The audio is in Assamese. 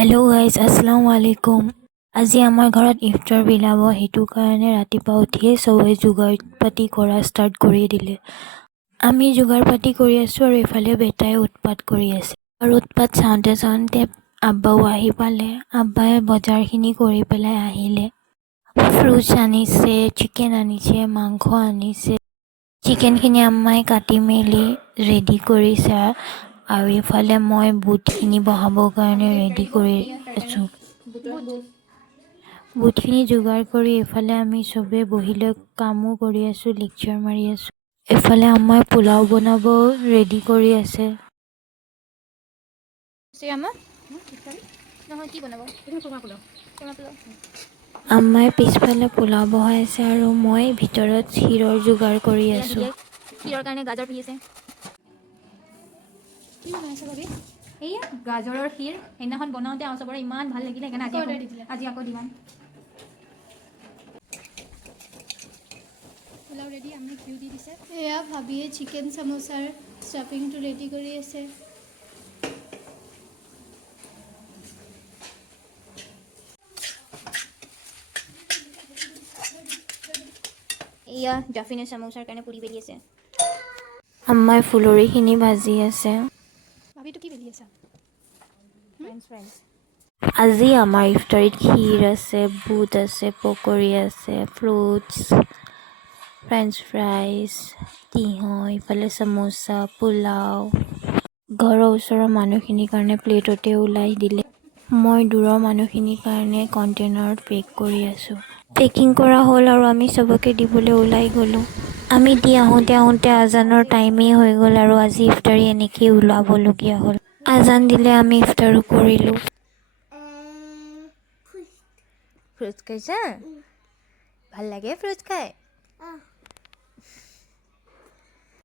হেল্ল' গাইজ, আসসালামু আলাইকুম। আজি আমাৰ ঘৰত ইফতাৰ বিলাব, সেইটো কাৰণে ৰাতিপুৱা উঠিয়ে চবে যোগাৰ পাতি কৰা ষ্টাৰ্ট কৰি দিলে। আমি যোগাৰ পাতি কৰি আছোঁ আৰু এইফালে বেটাই উৎপাত কৰি আছে। আৰু উৎপাত চাওঁতে চাওঁতে আব্বাও আহি পালে। আব্বাই বজাৰখিনি কৰি পেলাই আহিলে। ফ্ৰুটছ আনিছে, চিকেন আনিছে, মাংস আনিছে। চিকেনখিনি আম্মাই কাটি মেলি ৰেডি কৰিছে আৰু ইফালে মই বুটখিনি বহাবৰ কাৰণে ৰেডি কৰি আছোঁ। বুটখিনি যোগাৰ কৰি এইফালে আমি চবেই বহি লৈ কামো কৰি আছোঁ, লেকচাৰ মাৰি আছোঁ। এইফালে আম্মাই পোলাও বনাব ৰেডি কৰি আছে। আম্মাই পিছফালে পোলাও বহাইছে আৰু মই ভিতৰত ক্ষীৰৰ যোগাৰ কৰি আছোঁ। ক্ষীৰৰ কাৰণে গাজৰ পিহিছে। কি বনাইছে ভাবি? এইয়া গাজৰৰ ক্ষীৰ সেইদিনাখন বনাওঁতে আৰু চবৰে ইমান ভাল লাগিলে, সেইকাৰণে আজি আকৌ দিম। পোলাও ৰেডি, আমি ঘিউ দি দিছে। এয়া ভাবিয়ে চিকেন চামোচাৰ ষ্টাফিংটো ৰেডি কৰি আছে। এয়া জাফিনে চামোচাৰ কাৰণে পুৰি বেলি আছে। আম্মাই ফুলৰিখিনি ভাজি আছে। ভাবিটো কি বেলি আছা? আজি আমাৰ ইফতাৰীত ক্ষীৰ আছে, বুট আছে, পকৰি আছে, ফ্ৰুটছ, ফ্ৰেঞ্চ ফ্ৰাইজ, তিয়ঁহ, ইফালে চামোচা, পোলাও। ঘৰৰ ওচৰৰ মানুহখিনিৰ কাৰণে প্লেটতে ওলাই দিলে। মই দূৰৰ মানুহখিনিৰ কাৰণে কণ্টেইনাৰত পেক কৰি আছোঁ। পেকিং কৰা হ'ল আৰু আমি চবকে দিবলৈ ওলাই গ'লোঁ। আমি দি আহোঁতে আজানৰ টাইমেই হৈ গ'ল আৰু আজি ইফতাৰী এনেকেই ওলাবলগীয়া হ'ল। আজান দিলে আমি ইফতাৰো কৰিলোঁ। ফ্ৰুটছ খাইছা? ভাল লাগে ফ্ৰুটছ খাই?